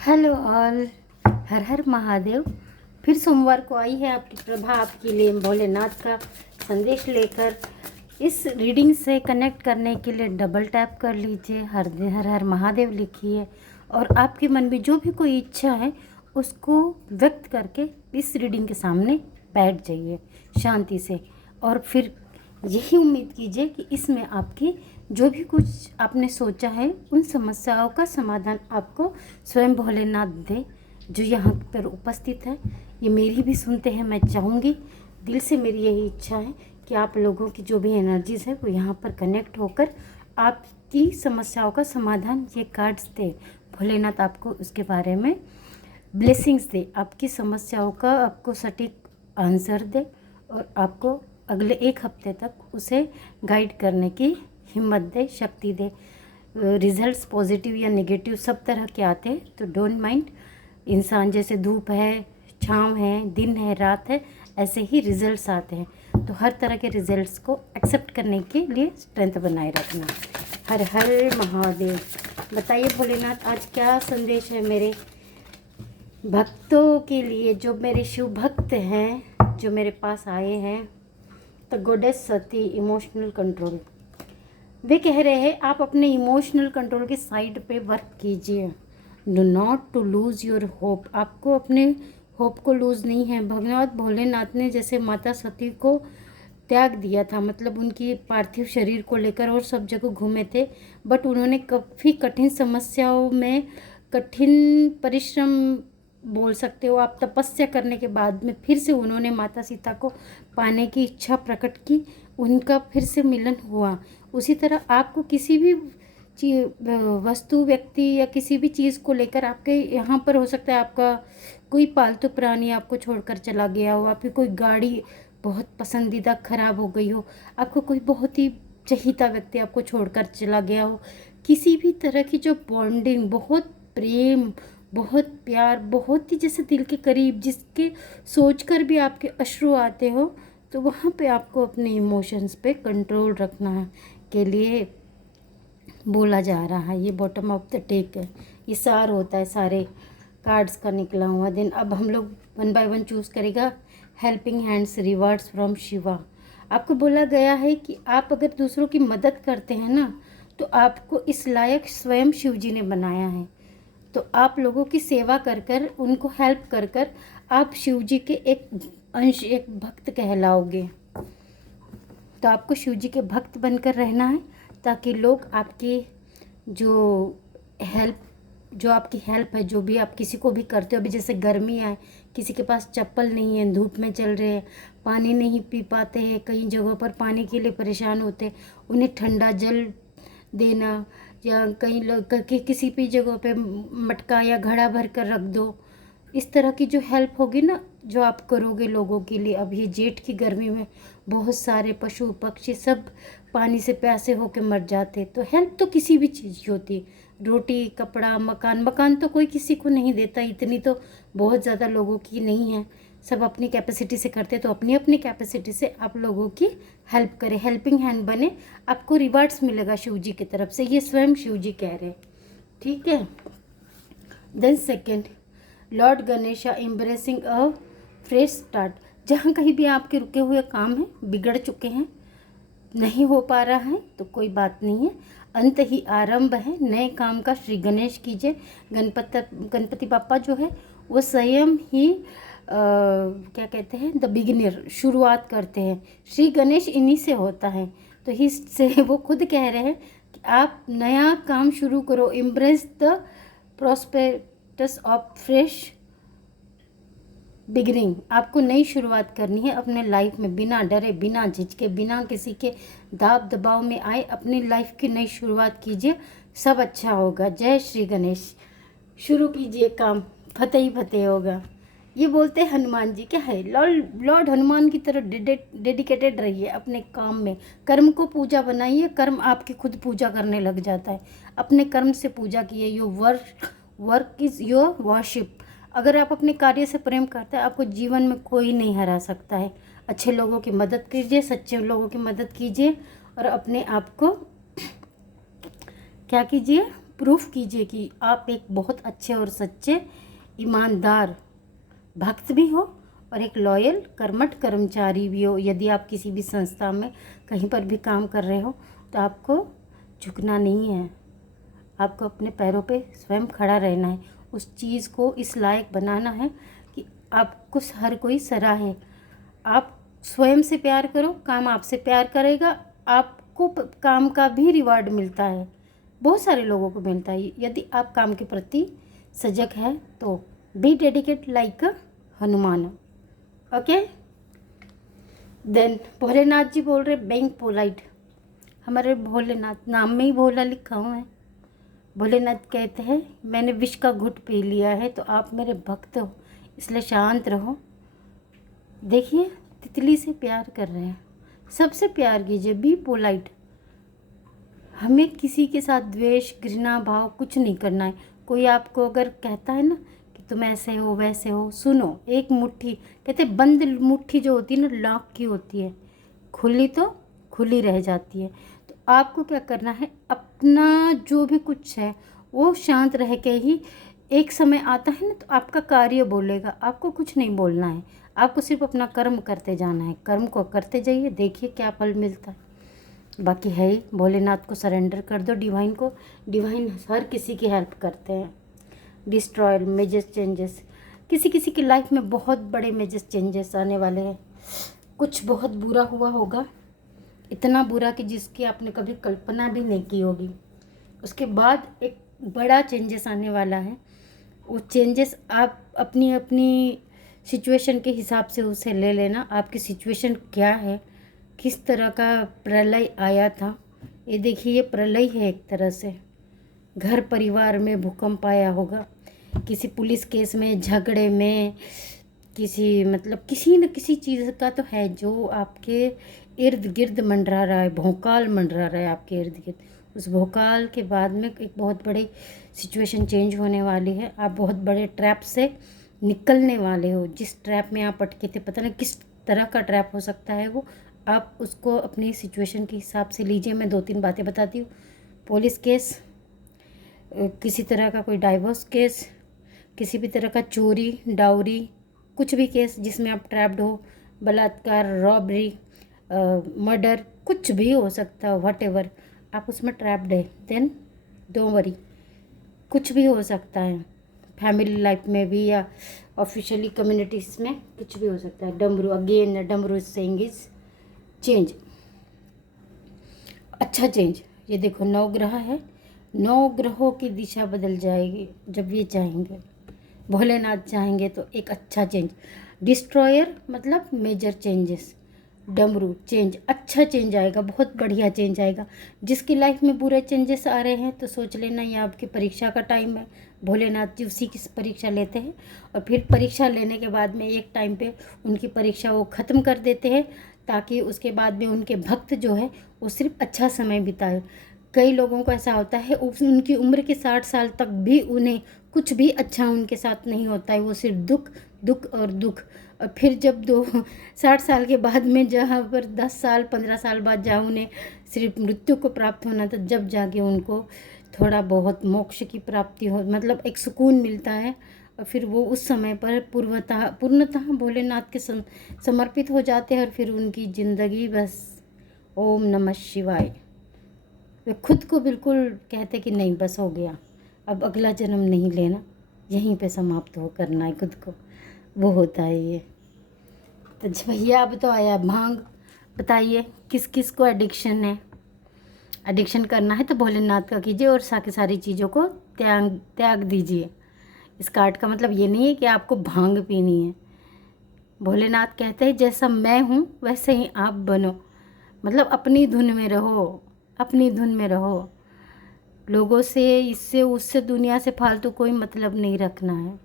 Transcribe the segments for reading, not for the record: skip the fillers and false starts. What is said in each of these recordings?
Hello all. Har Har Mahadev. फिर सोमवार को आई है आपकी प्रभा आपके लिए भोलेनाथ का संदेश लेकर। इस रीडिंग से कनेक्ट करने के लिए डबल टैप कर लीजिए, हर हर महादेव लिखिए और आपके मन में जो भी कोई इच्छा है उसको व्यक्त करके इस रीडिंग के सामने बैठ जाइए शांति से। और फिर यही उम्मीद कीजिए कि इसमें आपकी जो भी कुछ आपने सोचा है उन समस्याओं का समाधान आपको स्वयं भोलेनाथ दे जो यहाँ पर उपस्थित है। ये मेरी भी सुनते हैं। मैं चाहूँगी दिल से, मेरी यही इच्छा है कि आप लोगों की जो भी एनर्जीज़ है वो यहाँ पर कनेक्ट होकर आपकी समस्याओं का समाधान ये कार्ड्स दे। भोलेनाथ आपको उसके बारे में ब्लेसिंग्स दे, आपकी समस्याओं का आपको सटीक आंसर दे और आपको अगले 1 हफ्ते तक उसे गाइड करने की हिम्मत दे, शक्ति दे। रिजल्ट्स पॉजिटिव या नेगेटिव सब तरह के आते हैं, तो डोंट माइंड। इंसान जैसे धूप है, छाँव है, दिन है, रात है, ऐसे ही रिजल्ट्स आते हैं। तो हर तरह के रिजल्ट्स को एक्सेप्ट करने के लिए स्ट्रेंथ बनाए रखना। हर हर महादेव। बताइए भोलेनाथ आज क्या संदेश है मेरे भक्तों के लिए, जो मेरे शिव भक्त हैं, जो मेरे पास आए हैं। The goddess Sati emotional control. वे कह रहे हैं आप अपने इमोशनल कंट्रोल के साइड पे वर्क कीजिए। Do not to lose your hope. आपको अपने होप को लूज़ नहीं है। भगवान भोलेनाथ ने जैसे माता सती को त्याग दिया था, मतलब उनकी पार्थिव शरीर को लेकर और सब जगह घूमे थे, बट उन्होंने काफ़ी कठिन समस्याओं में कठिन परिश्रम बोल सकते हो आप, तपस्या करने के बाद में फिर से उन्होंने माता सीता को पाने की इच्छा प्रकट की। उनका फिर से मिलन हुआ। उसी तरह आपको किसी भी वस्तु, व्यक्ति या किसी भी चीज़ को लेकर आपके यहाँ पर हो सकता है आपका कोई पालतू प्राणी आपको छोड़कर चला गया हो, आपकी कोई गाड़ी बहुत पसंदीदा खराब हो गई हो, आपको कोई बहुत ही चहीता व्यक्ति आपको छोड़कर चला गया हो। किसी भी तरह की जो बॉन्डिंग, बहुत प्रेम, बहुत प्यार, बहुत ही जैसे दिल के करीब, जिसके सोचकर भी आपके अश्रु आते हो, तो वहाँ पे आपको अपने इमोशंस पे कंट्रोल रखना है के लिए बोला जा रहा है। ये बॉटम ऑफ द टेक है, ये सार होता है सारे कार्ड्स का निकला हुआ। दिन अब हम लोग 1 बाय 1 चूज़ करेगा। Helping hands, rewards from Shiva. आपको बोला गया है कि आप अगर दूसरों की मदद करते हैं ना, तो आपको इस लायक स्वयं शिव जी ने बनाया है। तो आप लोगों की सेवा कर कर, उनको हेल्प कर कर आप शिव जी के एक अंश, एक भक्त कहलाओगे। तो आपको शिव जी के भक्त बनकर रहना है, ताकि लोग आपकी जो आपकी हेल्प है, जो भी आप किसी को भी करते हो, अभी जैसे गर्मी है, किसी के पास चप्पल नहीं है, धूप में चल रहे हैं, पानी नहीं पी पाते हैं, कई जगहों पर पानी के लिए परेशान होते हैं, उन्हें ठंडा जल देना, या कई लोग किसी भी जगह पे मटका या घड़ा भर कर रख दो। इस तरह की जो हेल्प होगी ना, जो आप करोगे लोगों के लिए। अब ये जेठ की गर्मी में बहुत सारे पशु पक्षी सब पानी से प्यासे होकर मर जाते, तो हेल्प तो किसी भी चीज़ की होती। रोटी, कपड़ा, मकान तो कोई किसी को नहीं देता, इतनी तो बहुत ज़्यादा लोगों की नहीं है, सब अपनी कैपेसिटी से करते। तो अपनी अपनी कैपेसिटी से आप लोगों की हेल्प करें, हेल्पिंग हैंड बने, आपको रिवार्ड्स मिलेगा शिव जी की तरफ से। ये स्वयं शिव जी कह रहे हैं, ठीक है। Then second, lord Ganesha embracing a fresh start. जहाँ कहीं भी आपके रुके हुए काम हैं, बिगड़ चुके हैं, नहीं हो पा रहा है, तो कोई बात नहीं है, अंत ही आरंभ है। नए काम का श्री गणेश कीजिए। गणपति बापा जो है वो स्वयं ही क्या कहते हैं, द बिगिनर, शुरुआत करते हैं। श्री गणेश इन्हीं से होता है, तो इससे वो खुद कह रहे हैं कि आप नया काम शुरू करो। Embrace the prosperous of fresh beginning. आपको नई शुरुआत करनी है अपने लाइफ में, बिना डरे, बिना झिझके, बिना किसी के दाब दबाव में आए अपनी लाइफ की नई शुरुआत कीजिए, सब अच्छा होगा। जय श्री गणेश। शुरू कीजिए काम, फतेह ही फतेह होगा। ये बोलते हैं हनुमान जी, क्या है, लॉर्ड हनुमान की तरह डेडिकेटेड रहिए अपने काम में। कर्म को पूजा बनाइए, कर्म आपकी खुद पूजा करने लग जाता है। अपने कर्म से पूजा कीजिए। Your work is your worship. अगर आप अपने कार्य से प्रेम करते हैं, आपको जीवन में कोई नहीं हरा सकता है। अच्छे लोगों की मदद कीजिए, सच्चे लोगों की मदद कीजिए और अपने आप को क्या कीजिए, प्रूफ कीजिए कि आप एक बहुत अच्छे और सच्चे ईमानदार भक्त भी हो और एक लॉयल कर्मठ कर्मचारी भी हो। यदि आप किसी भी संस्था में कहीं पर भी काम कर रहे हो तो आपको झुकना नहीं है, आपको अपने पैरों पे स्वयं खड़ा रहना है, उस चीज़ को इस लायक बनाना है कि आपको हर कोई सराहे। आप स्वयं से प्यार करो, काम आपसे प्यार करेगा, आपको काम का भी रिवार्ड मिलता है, बहुत सारे लोगों को मिलता है यदि आप काम के प्रति सजग है तो। Be dedicate like a Hanuman. Okay, then Bholenath ji बोल रहे बैंक पोलाइट। हमारे भोलेनाथ नाम में ही भोला लिखा हुआ है। भोलेनाथ कहते हैं मैंने विष का घुट पी लिया है तो आप मेरे भक्त हो, इसलिए शांत रहो। देखिए तितली से प्यार कर रहे हैं, सबसे प्यार कीजिए, बी पोलाइट। हमें किसी के साथ द्वेष घृणा भाव कुछ नहीं करना है। कोई आपको अगर कहता है ना कि तुम ऐसे हो वैसे हो, सुनो, एक मुट्ठी, कहते बंद मुट्ठी जो होती है ना लॉक की होती है, खुली तो खुली रह जाती है। तो आपको क्या करना है, अपना जो भी कुछ है वो शांत रह के ही, एक समय आता है ना तो आपका कार्य बोलेगा, आपको कुछ नहीं बोलना है, आपको सिर्फ अपना कर्म करते जाना है। कर्म को करते जाइए, देखिए क्या फल मिलता है। बाकी है ही, भोलेनाथ को सरेंडर कर दो, डिवाइन को। डिवाइन हर किसी की हेल्प करते हैं। डिस्ट्रॉयल मेजर चेंजेस, किसी किसी की लाइफ में बहुत बड़े मेजर चेंजेस आने वाले हैं। कुछ बहुत बुरा हुआ होगा, इतना बुरा कि जिसकी आपने कभी कल्पना भी नहीं की होगी, उसके बाद एक बड़ा चेंजेस आने वाला है। वो चेंजेस आप अपनी अपनी सिचुएशन के हिसाब से उसे ले लेना। आपकी सिचुएशन क्या है, किस तरह का प्रलय आया था, ये देखिए ये प्रलय है एक तरह से। घर परिवार में भूकंप आया होगा, किसी पुलिस केस में, झगड़े में, किसी मतलब किसी न किसी चीज़ का तो है जो आपके इर्द गिर्द मंडरा रहा है, भौकाल मंडरा रहा है आपके इर्द गिर्द। उस भौकाल के बाद में एक बहुत बड़ी सिचुएशन चेंज होने वाली है। आप बहुत बड़े ट्रैप से निकलने वाले हो। जिस ट्रैप में आप अटके थे, पता नहीं किस तरह का ट्रैप हो सकता है वो, आप उसको अपनी सिचुएशन के हिसाब से लीजिए। मैं 2-3 बातें बताती हूँ। पुलिस केस, किसी तरह का कोई डाइवोर्स केस, किसी भी तरह का चोरी डाउरी, कुछ भी केस जिसमें आप ट्रैप्ड हो, बलात्कार, रॉबरी, मर्डर, कुछ भी हो सकता है, व्हाटएवर आप उसमें ट्रैप्ड है, देन डोंट वरी, कुछ भी हो सकता है। फैमिली लाइफ में भी या ऑफिशियली कम्युनिटीज़ में कुछ भी हो सकता है। डमरू, अगेन डमरू सेइंग इज चेंज, अच्छा चेंज। ये देखो 9 ग्रह है, 9 ग्रहों की दिशा बदल जाएगी जब ये चाहेंगे, भोलेनाथ चाहेंगे तो एक अच्छा चेंज। डिस्ट्रॉयर मतलब मेजर चेंजेस, डमरू चेंज, अच्छा चेंज आएगा, बहुत बढ़िया चेंज आएगा। जिसकी लाइफ में बुरे चेंजेस आ रहे हैं तो सोच लेना ये आपकी परीक्षा का टाइम है। भोलेनाथ जी उसी की परीक्षा लेते हैं और फिर परीक्षा लेने के बाद में एक टाइम पे उनकी परीक्षा वो ख़त्म कर देते हैं, ताकि उसके बाद में उनके भक्त जो है वो सिर्फ अच्छा समय बिताए। कई लोगों को ऐसा होता है उनकी उम्र के 60 साल तक भी उन्हें कुछ भी अच्छा उनके साथ नहीं होता है, वो सिर्फ दुख दुख और दुख। और फिर जब 60 साल के बाद में जहाँ पर 10 साल 15 साल बाद जहाँ उन्हें सिर्फ मृत्यु को प्राप्त होना था, जब जाके उनको थोड़ा बहुत मोक्ष की प्राप्ति हो, मतलब एक सुकून मिलता है। और फिर वो उस समय पर पूर्णतः भोलेनाथ के समर्पित हो जाते हैं और फिर उनकी ज़िंदगी बस ओम नमः शिवाय, वे खुद को बिल्कुल कहते कि नहीं बस हो गया, अब अगला जन्म नहीं लेना, यहीं पे समाप्त हो करना है खुद को, वो होता है ये। तो भैया अब तो आया भांग, बताइए किस किस को एडिक्शन है। एडिक्शन करना है तो भोलेनाथ का कीजिए और सारी चीज़ों को त्याग दीजिए। इस कार्ड का मतलब ये नहीं है कि आपको भांग पीनी है। भोलेनाथ कहते हैं जैसा मैं हूँ वैसे ही आप बनो, मतलब अपनी धुन में रहो, अपनी धुन में रहो। लोगों से, इससे उससे, दुनिया से फालतू कोई मतलब नहीं रखना है।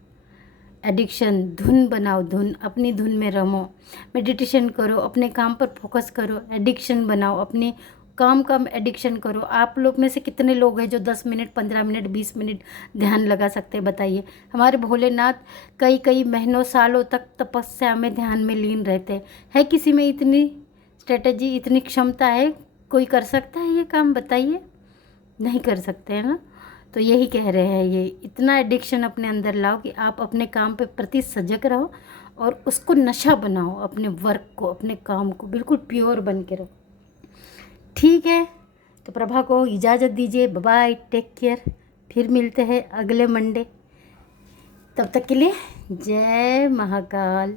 एडिक्शन, धुन बनाओ, धुन, अपनी धुन में रहो, मेडिटेशन करो, अपने काम पर फोकस करो। एडिक्शन बनाओ, अपने काम का एडिक्शन करो। आप लोग में से कितने लोग हैं जो 10 मिनट 15 मिनट 20 मिनट ध्यान लगा सकते हैं, बताइए। हमारे भोलेनाथ कई महीनों सालों तक तपस्या में ध्यान में लीन रहते हैं। किसी में इतनी स्ट्रेटजी, इतनी क्षमता है, कोई कर सकता है ये काम, बताइए? नहीं कर सकते हैं ना। तो यही कह रहे हैं, ये इतना एडिक्शन अपने अंदर लाओ कि आप अपने काम पे प्रति सजग रहो और उसको नशा बनाओ, अपने वर्क को, अपने काम को बिल्कुल प्योर बन के रहो। ठीक है, तो प्रभा को इजाज़त दीजिए, बाय, टेक केयर। फिर मिलते हैं अगले मंडे, तब तक के लिए जय महाकाल।